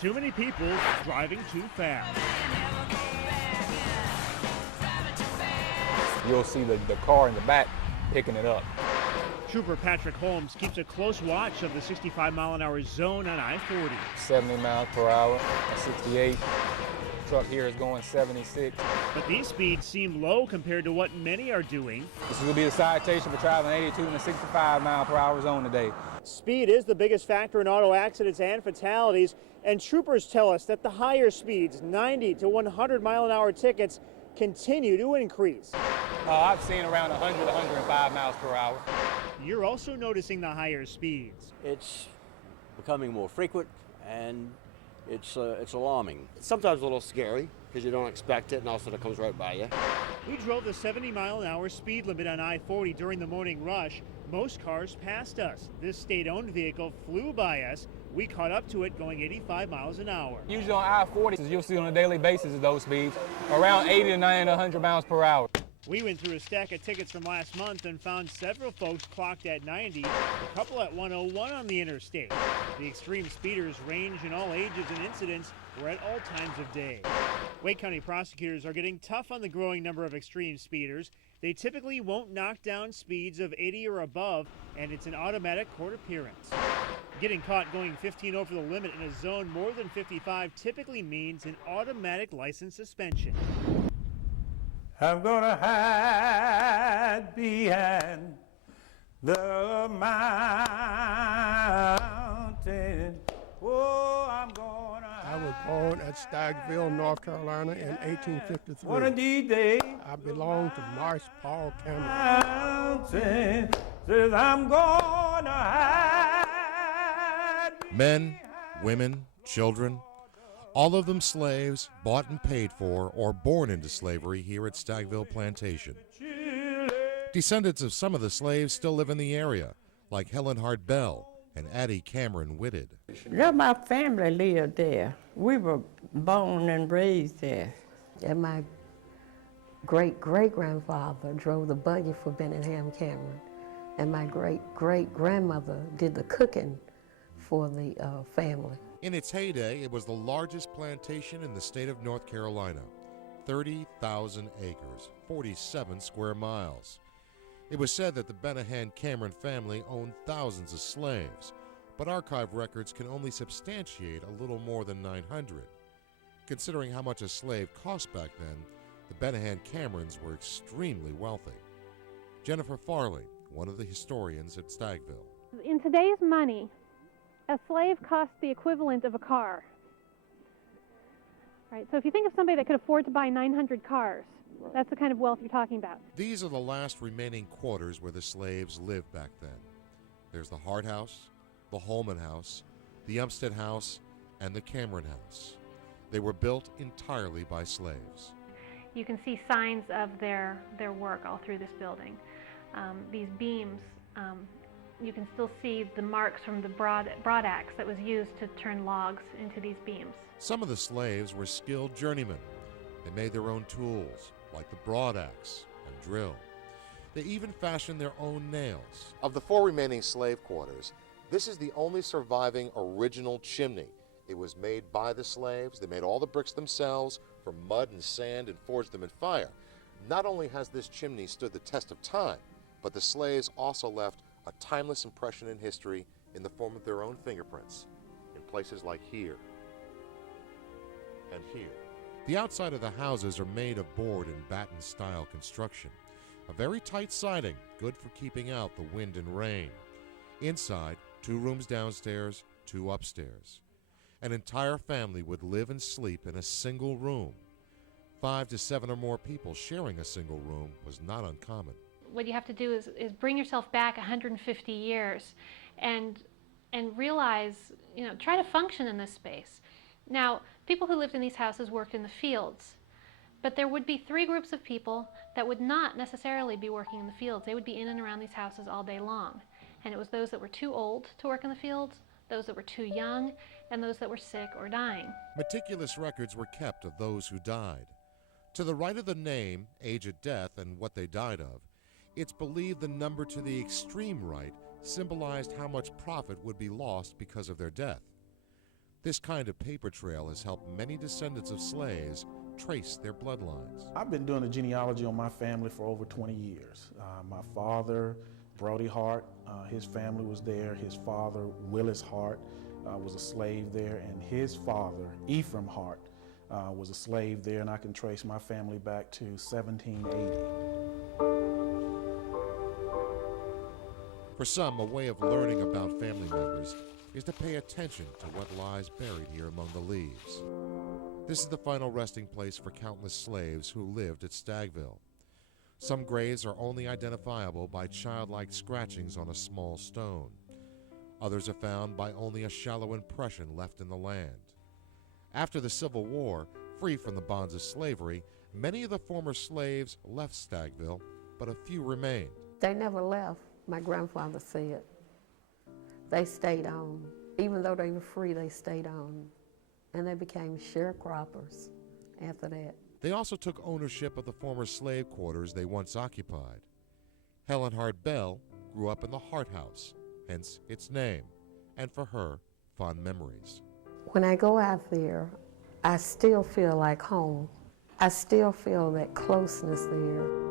Too many people driving too fast. You'll see the car in the back picking it up. Trooper Patrick Holmes keeps a close watch of the 65-mile-an-hour zone on I-40. 70 miles per hour, 68. Truck here is going 76. But these speeds seem low compared to what many are doing. This is going to be the citation for traveling 82 in a 65 mile per hour zone today. Speed is the biggest factor in auto accidents and fatalities, and troopers tell us that the higher speeds, 90 to 100 mile an hour tickets, continue to increase. I've seen around 100, 105 miles per hour. You're also noticing the higher speeds. It's becoming more frequent, and it's alarming. Sometimes a little scary because you don't expect it and also it comes right by you. We drove the 70-mile-an-hour speed limit on I-40 during the morning rush. Most cars passed us. This state-owned vehicle flew by us. We caught up to it going 85 miles an hour. Usually on I-40, you'll see on a daily basis of those speeds, around 80 to 90 to 100 miles per hour. We went through a stack of tickets from last month and found several folks clocked at 90, a couple at 101 on the interstate. The extreme speeders range in all ages and incidents were at all times of day. Wake County prosecutors are getting tough on the growing number of extreme speeders. They typically won't knock down speeds of 80 or above, and it's an automatic court appearance. Getting caught going 15 over the limit in a zone more than 55 typically means an automatic license suspension. I'm gonna hide behind the mountain. Oh, I'm gonna hide. I was born at Staggsville, North Carolina in 1853. One of these days, I belong to Marsh Paul Cameron. mountain says I'm gonna hide. Men, women, children, all of them slaves, bought and paid for or born into slavery here at Staggsville Plantation. Descendants of some of the slaves still live in the area, like Helen Hart Bell and Addie Cameron Whitted. Yeah, my family lived there. We were born and raised there. And my great-great-grandfather drove the buggy for Benningham Cameron. And my great-great-grandmother did the cooking for the family. In its heyday, it was the largest plantation in the state of North Carolina, 30,000 acres, 47 square miles. It was said that the Benningham Cameron family owned thousands of slaves, but archive records can only substantiate a little more than 900. Considering how much a slave cost back then, the Benningham Camerons were extremely wealthy. Jennifer Farley, one of the historians at Staggsville. In today's money, a slave costs the equivalent of a car. Right, so if you think of somebody that could afford to buy 900 cars, that's the kind of wealth you're talking about. These are the last remaining quarters where the slaves lived back then. There's the Hart House, the Holman House, the Umstead House, and the Cameron House. They were built entirely by slaves. You can see signs of their work all through this building. These beams, you can still see the marks from the broad axe that was used to turn logs into these beams. Some of the slaves were skilled journeymen. They made their own tools, like the broad axe and drill. They even fashioned their own nails. Of the 4 remaining slave quarters, this is the only surviving original chimney. It was made by the slaves. They made all the bricks themselves from mud and sand and forged them in fire. Not only has this chimney stood the test of time, but the slaves also left a timeless impression in history in the form of their own fingerprints in places like here and here. The outside of the houses are made of board and batten-style construction. A very tight siding, good for keeping out the wind and rain. Inside, 2 rooms downstairs, 2 upstairs. An entire family would live and sleep in a single room. 5 to 7 or more people sharing a single room was not uncommon. What you have to do is bring yourself back 150 years and realize, try to function in this space. Now, people who lived in these houses worked in the fields, but there would be 3 groups of people that would not necessarily be working in the fields. They would be in and around these houses all day long. And it was those that were too old to work in the fields, those that were too young, and those that were sick or dying. Meticulous records were kept of those who died. To the right of the name, age of death, and what they died of, it's believed the number to the extreme right symbolized how much profit would be lost because of their death. This kind of paper trail has helped many descendants of slaves trace their bloodlines. I've been doing a genealogy on my family for over 20 years. My father, Brody Hart, his family was there. His father, Willis Hart, was a slave there, and his father, Ephraim Hart, was a slave there, and I can trace my family back to 1780. For some, a way of learning about family members is to pay attention to what lies buried here among the leaves. This is the final resting place for countless slaves who lived at Staggville. Some graves are only identifiable by childlike scratchings on a small stone. Others are found by only a shallow impression left in the land. After the Civil War, free from the bonds of slavery, many of the former slaves left Staggville, but a few remained. They never left, my grandfather said. They stayed on. Even though they were free, they stayed on. And they became sharecroppers after that. They also took ownership of the former slave quarters they once occupied. Helen Hart Bell grew up in the Hart House, hence its name, and for her, fond memories. When I go out there, I still feel like home. I still feel that closeness there.